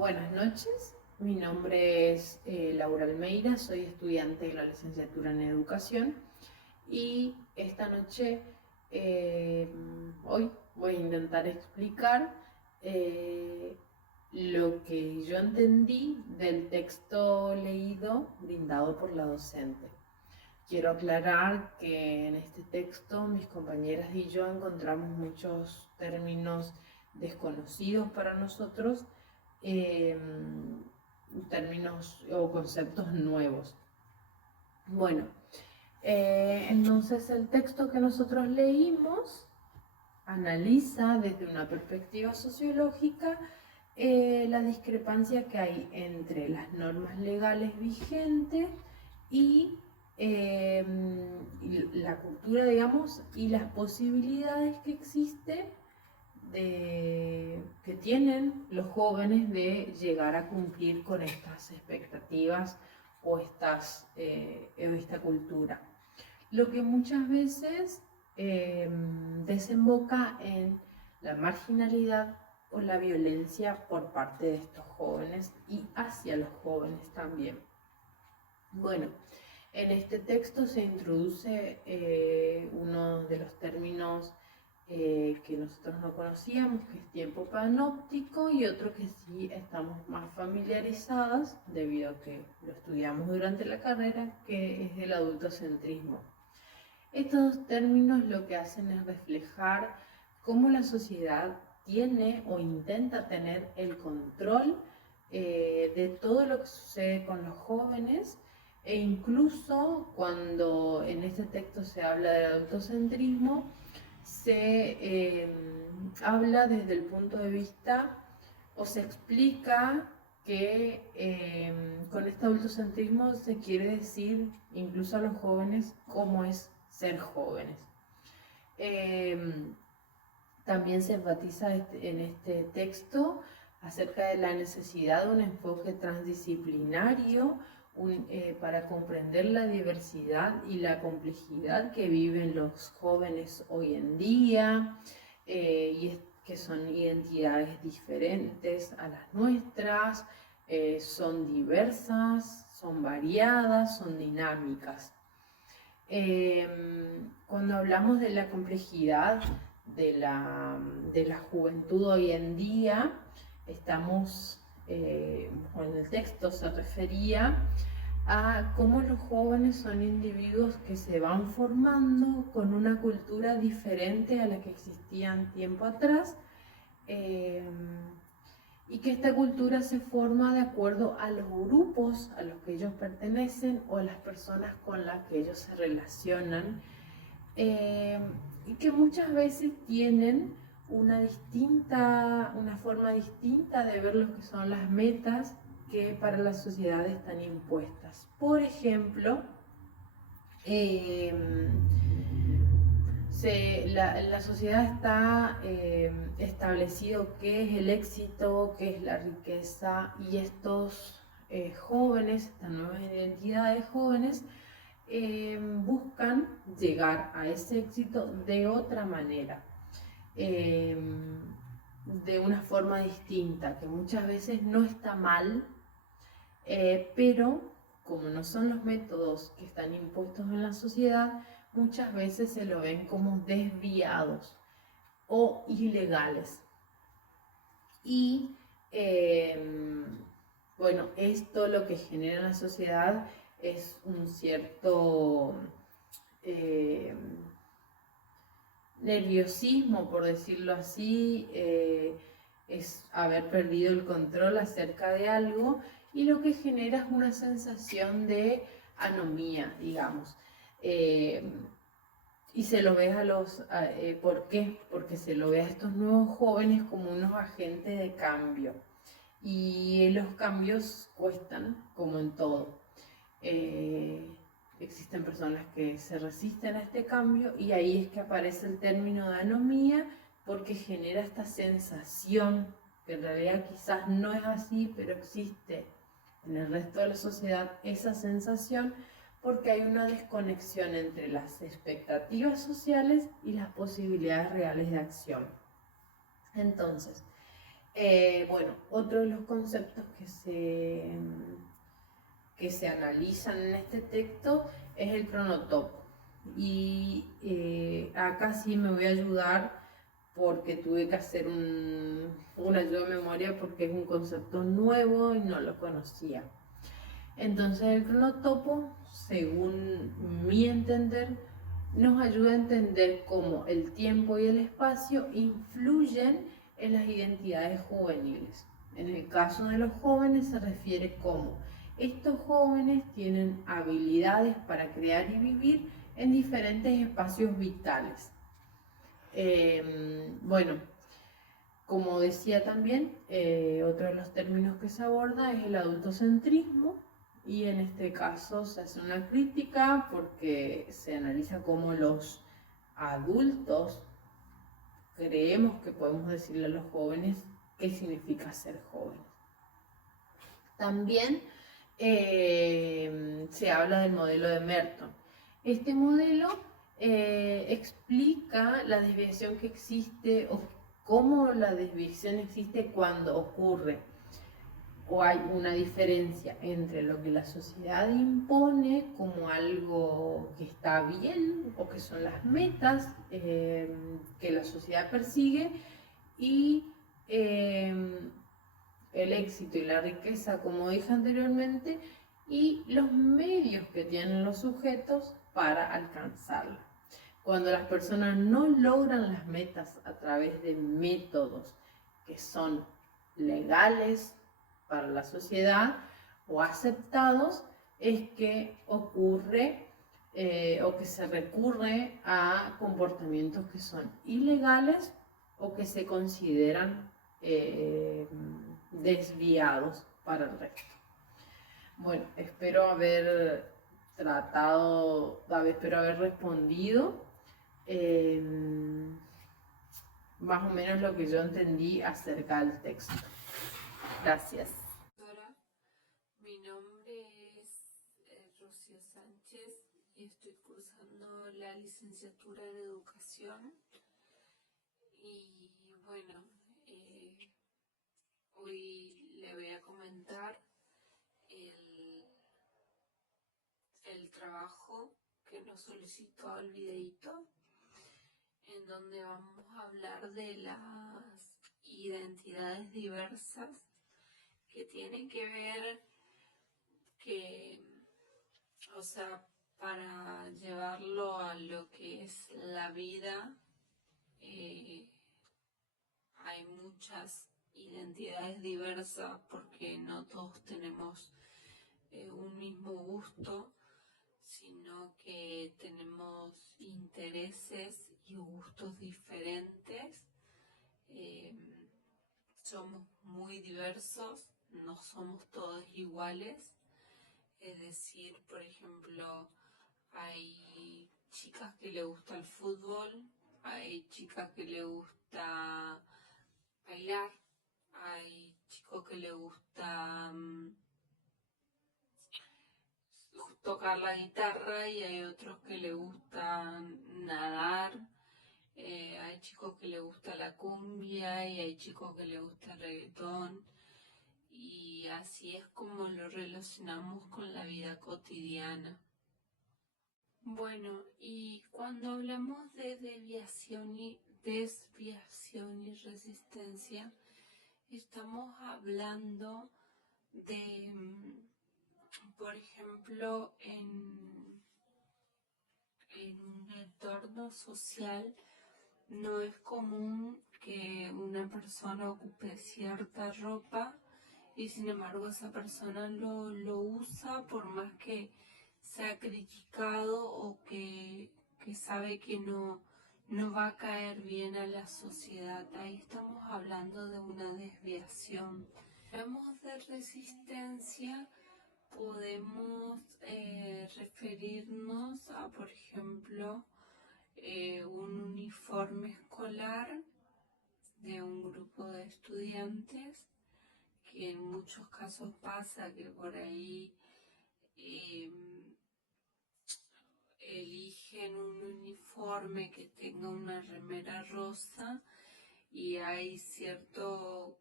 Buenas noches, mi nombre es Laura Almeida, soy estudiante de la licenciatura en Educación y esta noche, hoy voy a intentar explicar lo que yo entendí del texto leído brindado por la docente. Quiero aclarar que en este texto mis compañeras y yo encontramos muchos términos desconocidos para nosotros, eh, términos o conceptos nuevos. Bueno, entonces el texto que nosotros leímos analiza desde una perspectiva sociológica la discrepancia que hay entre las normas legales vigentes y la cultura, digamos, y las posibilidades que existen que tienen los jóvenes de llegar a cumplir con estas expectativas o esta cultura. Lo que muchas veces desemboca en la marginalidad o la violencia por parte de estos jóvenes y hacia los jóvenes también. Bueno, en este texto se introduce uno de los términos que nosotros no conocíamos, que es tiempo panóptico, y otro que sí estamos más familiarizados debido a que lo estudiamos durante la carrera, que es el adultocentrismo. Estos dos términos lo que hacen es reflejar cómo la sociedad tiene o intenta tener el control de todo lo que sucede con los jóvenes, e incluso cuando en este texto se habla del adultocentrismo, se habla desde el punto de vista o se explica que con este adultocentrismo se quiere decir incluso a los jóvenes cómo es ser jóvenes. También se enfatiza en este texto acerca de la necesidad de un enfoque transdisciplinario para comprender la diversidad y la complejidad que viven los jóvenes hoy en día, que son identidades diferentes a las nuestras, son diversas, son variadas, son dinámicas. Cuando hablamos de la complejidad de la juventud hoy en día, en el texto se refería a cómo los jóvenes son individuos que se van formando con una cultura diferente a la que existía tiempo atrás, y que esta cultura se forma de acuerdo a los grupos a los que ellos pertenecen o a las personas con las que ellos se relacionan, y que muchas veces tienen una forma distinta de ver lo que son las metas que para la sociedad están impuestas. Por ejemplo, la sociedad está establecido qué es el éxito, qué es la riqueza, y estos jóvenes, estas nuevas identidades jóvenes, buscan llegar a ese éxito de otra manera, de una forma distinta, que muchas veces no está mal, pero como no son los métodos que están impuestos en la sociedad, muchas veces se lo ven como desviados o ilegales. Y bueno, esto lo que genera en la sociedad es un cierto nerviosismo, por decirlo así, es haber perdido el control acerca de algo, y lo que genera es una sensación de anomía, digamos. Y se lo ve ¿por qué? Porque se lo ve a estos nuevos jóvenes como unos agentes de cambio. Y los cambios cuestan, como en todo. Existen personas que se resisten a este cambio, y ahí es que aparece el término de anomía, porque genera esta sensación, que en realidad quizás no es así, pero existe en el resto de la sociedad esa sensación, porque hay una desconexión entre las expectativas sociales y las posibilidades reales de acción. Entonces, Bueno, otro de los conceptos que se analizan en este texto es el cronotopo. Y acá sí me voy a ayudar porque tuve que hacer una ayuda de memoria porque es un concepto nuevo y no lo conocía. Entonces el cronotopo, según mi entender, nos ayuda a entender cómo el tiempo y el espacio influyen en las identidades juveniles. En el caso de los jóvenes se refiere cómo estos jóvenes tienen habilidades para crear y vivir en diferentes espacios vitales. Bueno, como decía también, otro de los términos que se aborda es el adultocentrismo, y en este caso se hace una crítica porque se analiza cómo los adultos creemos que podemos decirle a los jóvenes qué significa ser jóvenes. También se habla del modelo de Merton. Este modelo explica la desviación que existe o cómo la desviación existe cuando ocurre o hay una diferencia entre lo que la sociedad impone como algo que está bien o que son las metas que la sociedad persigue y el éxito y la riqueza, como dije anteriormente, y los medios que tienen los sujetos para alcanzarla. Cuando las personas no logran las metas a través de métodos que son legales para la sociedad o aceptados, es que ocurre o que se recurre a comportamientos que son ilegales o que se consideran desviados para el resto. Bueno, espero haber espero haber respondido más o menos lo que yo entendí acerca del texto. Gracias. Mi nombre es Rocío Sánchez y estoy cursando la licenciatura en educación. Y bueno, hoy le voy a comentar el trabajo que nos solicitó el videíto, en donde vamos a hablar de las identidades diversas que tienen que ver o sea, para llevarlo a lo que es la vida, hay muchas identidades diversas porque no todos tenemos un mismo gusto, sino que tenemos intereses y gustos diferentes. Somos muy diversos, no somos todos iguales. Es decir, por ejemplo, hay chicas que le gusta el fútbol, hay chicas que le gusta bailar, hay chicos que le gusta tocar la guitarra y hay otros que le gusta nadar. Hay chicos que le gusta la cumbia y hay chicos que le gusta el reggaetón. Y así es como lo relacionamos con la vida cotidiana. Bueno, y cuando hablamos de desviación y resistencia, estamos hablando de, por ejemplo, en un entorno social no es común que una persona ocupe cierta ropa y sin embargo esa persona lo usa por más que sea criticado o que sabe que no va a caer bien a la sociedad. Ahí estamos hablando de una desviación. Hablamos de resistencia, podemos referirnos a, por ejemplo, un uniforme escolar de un grupo de estudiantes, que en muchos casos pasa que por ahí eligen un uniforme que tenga una remera rosa y hay cierto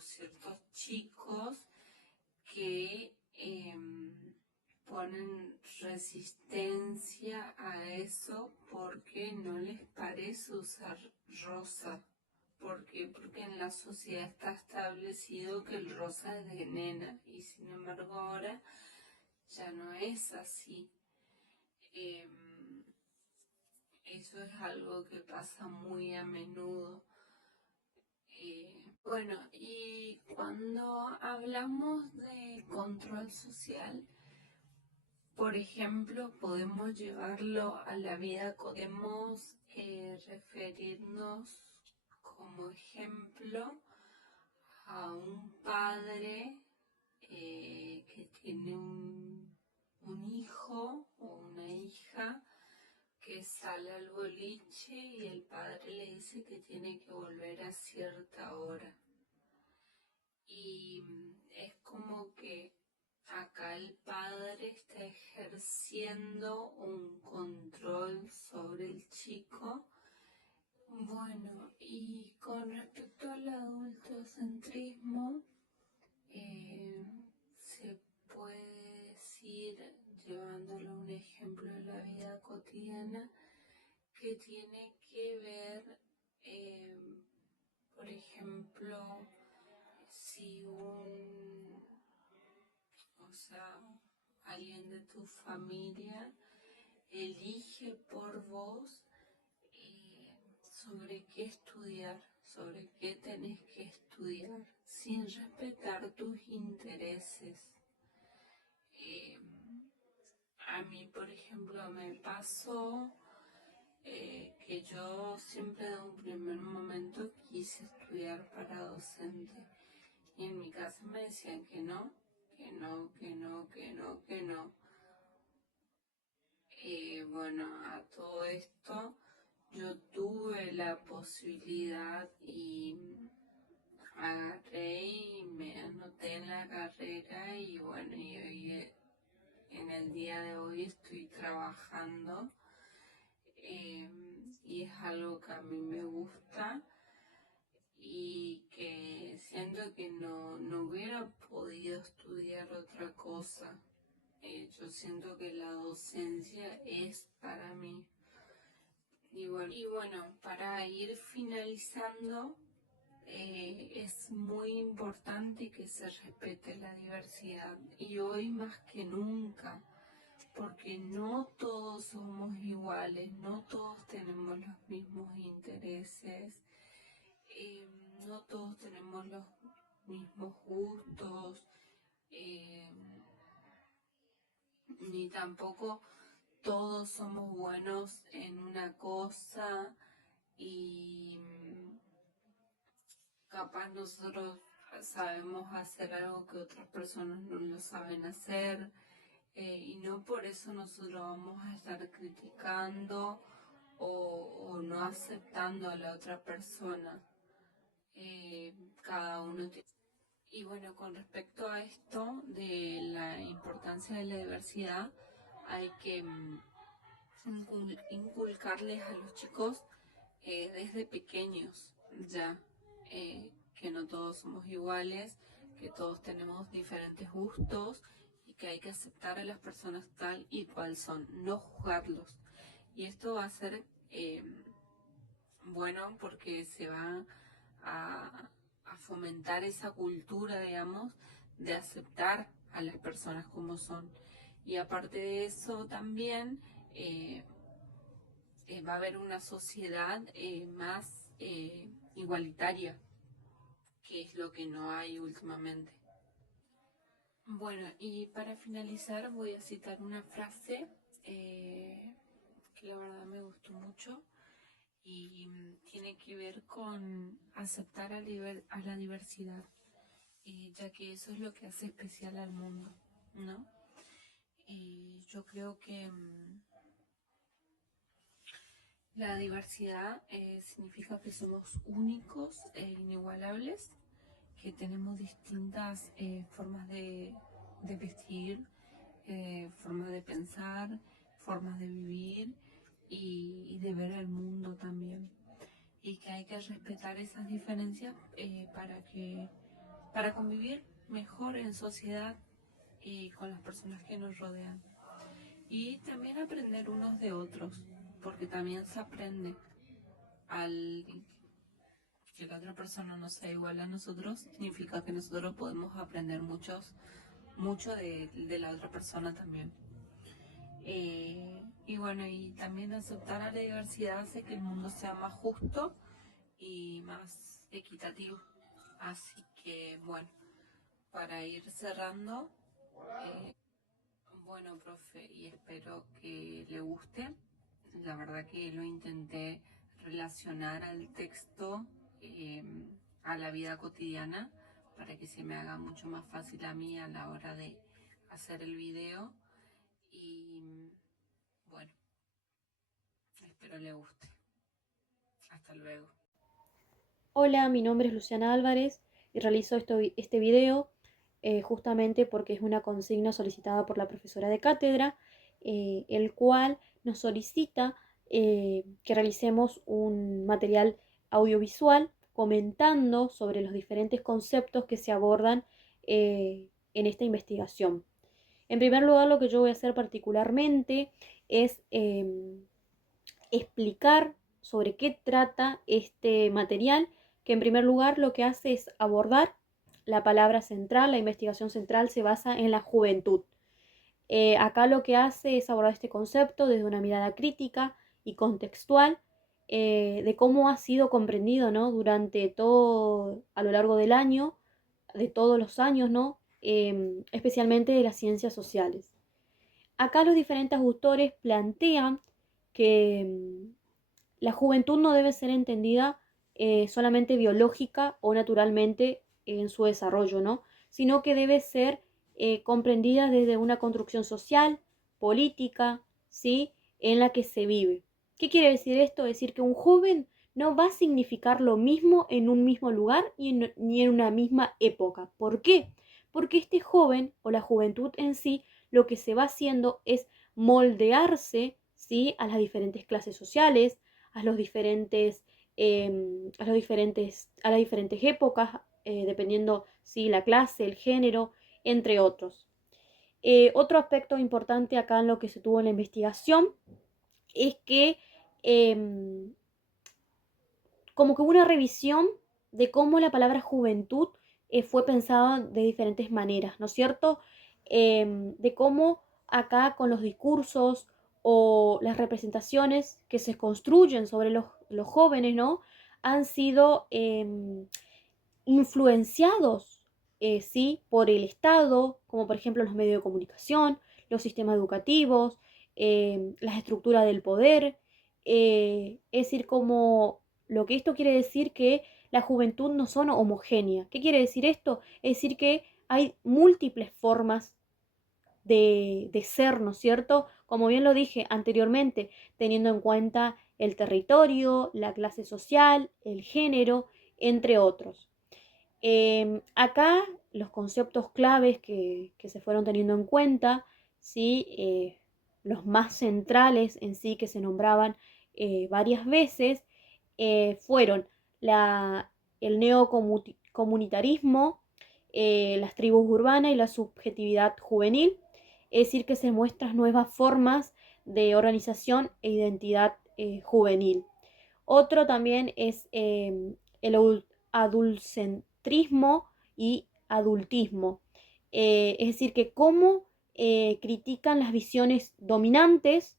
ciertos chicos que ponen resistencia a eso porque no les parece usar rosa. ¿Por qué? Porque en la sociedad está establecido que el rosa es de nena y sin embargo ahora ya no es así. Eso es algo que pasa muy a menudo. Bueno, y cuando hablamos de control social, por ejemplo, podemos llevarlo a la vida, podemos referirnos como ejemplo a un padre que tiene un hijo o una hija que sale al boliche y el padre le dice que tiene que volver a cierta hora. Y es como que acá el padre está ejerciendo un control sobre el chico. Bueno, y con respecto al adultocentrismo, se puede decir, llevándolo a un ejemplo de la vida cotidiana, que tiene que ver, por ejemplo, si alguien de tu familia elige por vos sobre qué estudiar, sobre qué tenés que estudiar, sin respetar tus intereses. A mí, por ejemplo, me pasó que yo siempre de un primer momento quise estudiar para docente. Y en mi casa me decían que no, que no, que no, que no, que no. Bueno, a todo esto yo tuve la posibilidad y agarré y me anoté en la carrera y bueno, y hoy, en el día de hoy estoy trabajando y es algo que a mí me gusta y que siento que no hubiera podido estudiar otra cosa. Yo siento que la docencia es para mí. Y bueno, para ir finalizando, es muy importante que se respete la diversidad y hoy más que nunca, porque no todos somos iguales, no todos tenemos los mismos intereses, no todos tenemos los mismos gustos, ni tampoco todos somos buenos en una cosa y capaz nosotros sabemos hacer algo que otras personas no lo saben hacer y no por eso nosotros vamos a estar criticando o no aceptando a la otra persona. Cada uno tiene... Y bueno, con respecto a esto de la importancia de la diversidad, hay que inculcarles a los chicos desde pequeños ya que no todos somos iguales, que todos tenemos diferentes gustos y que hay que aceptar a las personas tal y cual son, no juzgarlos. Y esto va a ser bueno porque se va a fomentar esa cultura, digamos, de aceptar a las personas como son. Y aparte de eso también va a haber una sociedad más igualitaria, que es lo que no hay últimamente. Bueno, y para finalizar voy a citar una frase que la verdad me gustó mucho y tiene que ver con aceptar a la diversidad, ya que eso es lo que hace especial al mundo, ¿no? Yo creo que la diversidad significa que somos únicos e inigualables, que tenemos distintas formas de vestir, formas de pensar, formas de vivir y de ver el mundo también. Y que hay que respetar esas diferencias para que para convivir mejor en sociedad y con las personas que nos rodean. Y también aprender unos de otros, porque también se aprende al que la otra persona no sea igual a nosotros, significa que nosotros podemos aprender mucho de la otra persona también. Y bueno, y también aceptar a la diversidad hace que el mundo sea más justo y más equitativo. Así que bueno, para ir cerrando, eh, bueno, profe, y espero que le guste. La verdad que lo intenté relacionar al texto eh, a la vida cotidiana para que se me haga mucho más fácil a mí a la hora de hacer el video. Y bueno, espero le guste. Hasta luego. Hola, mi nombre es Luciana Álvarez y realizo este video justamente porque es una consigna solicitada por la profesora de cátedra, el cual nos solicita que realicemos un material audiovisual comentando sobre los diferentes conceptos que se abordan en esta investigación. En primer lugar, lo que yo voy a hacer particularmente es explicar sobre qué trata este material, que en primer lugar lo que hace es abordar la palabra central. La investigación central se basa en la juventud. Acá lo que hace es abordar este concepto desde una mirada crítica y contextual de cómo ha sido comprendido, ¿no?, durante todo, a lo largo del año, de todos los años, ¿no?, especialmente de las ciencias sociales. Acá los diferentes autores plantean que la juventud no debe ser entendida solamente biológica o naturalmente en su desarrollo, ¿no?, sino que debe ser comprendida desde una construcción social, política, ¿sí?, en la que se vive. ¿Qué quiere decir esto? Decir que un joven no va a significar lo mismo en un mismo lugar ni en una misma época. ¿Por qué? Porque este joven o la juventud en sí lo que se va haciendo es moldearse, ¿sí?, a las diferentes clases sociales, a los diferentes, a las diferentes épocas, dependiendo si la clase, el género, entre otros. Otro aspecto importante acá en lo que se tuvo en la investigación es que como que hubo una revisión de cómo la palabra juventud fue pensada de diferentes maneras, ¿no es cierto? De cómo acá con los discursos o las representaciones que se construyen sobre los jóvenes, ¿no?, han sido influenciados, ¿sí?, por el Estado, como por ejemplo los medios de comunicación, los sistemas educativos, las estructuras del poder. Es decir, como lo que esto quiere decir que la juventud no son homogéneas. ¿Qué quiere decir esto? Es decir, que hay múltiples formas de ser, ¿no es cierto? Como bien lo dije anteriormente, teniendo en cuenta el territorio, la clase social, el género, entre otros. Acá los conceptos claves que se fueron teniendo en cuenta, ¿sí? Los más centrales en sí que se nombraban varias veces, fueron el neocomunitarismo, las tribus urbanas y la subjetividad juvenil, es decir, que se muestran nuevas formas de organización e identidad juvenil. Otro también es el adultcentrismo y adultismo. Es decir, que cómo critican las visiones dominantes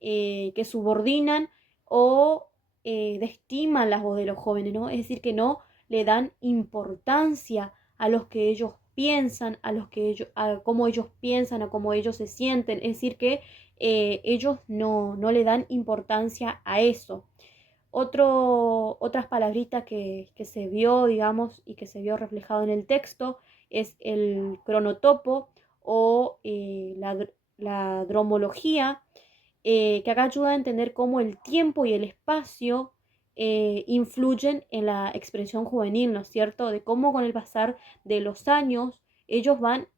que subordinan o desestiman las voces de los jóvenes, ¿no? Es decir, que no le dan importancia a los que ellos piensan, a cómo ellos piensan, a cómo ellos se sienten. Es decir, que ellos no le dan importancia a eso. Otras palabritas que se vio, digamos, y que se vio reflejado en el texto es el cronotopo o la dromología, que acá ayuda a entender cómo el tiempo y el espacio influyen en la expresión juvenil, ¿no es cierto? De cómo con el pasar de los años ellos van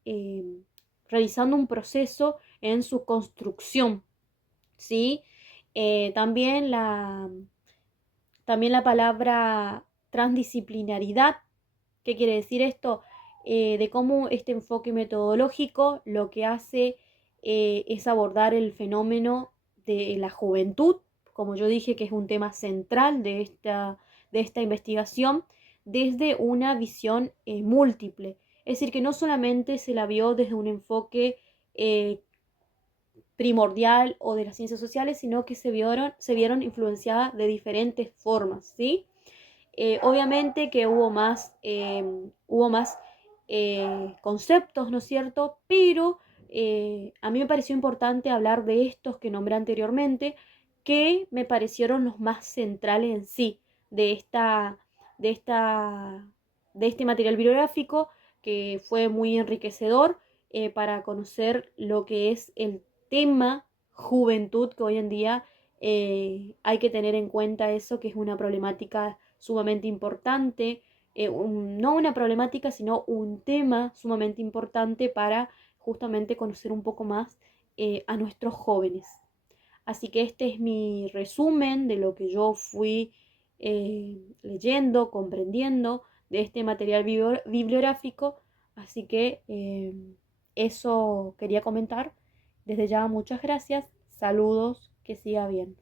realizando un proceso en su construcción, ¿sí? También la palabra transdisciplinaridad. ¿Qué quiere decir esto? de cómo este enfoque metodológico lo que hace es abordar el fenómeno de la juventud, como yo dije, que es un tema central de esta investigación, desde una visión múltiple. Es decir, que no solamente se la vio desde un enfoque primordial o de las ciencias sociales, sino que se vieron influenciadas de diferentes formas, ¿sí? Obviamente que hubo más conceptos, ¿no es cierto? Pero a mí me pareció importante hablar de estos que nombré anteriormente, que me parecieron los más centrales en sí de esta, de esta, de este material bibliográfico, que fue muy enriquecedor para conocer lo que es el tema juventud, que hoy en día hay que tener en cuenta eso, que es una problemática sumamente importante, no una problemática, sino un tema sumamente importante para justamente conocer un poco más a nuestros jóvenes. Así que este es mi resumen de lo que yo fui leyendo, comprendiendo de este material bibliográfico. Así que eso quería comentar. Desde ya, muchas gracias. Saludos, que siga bien.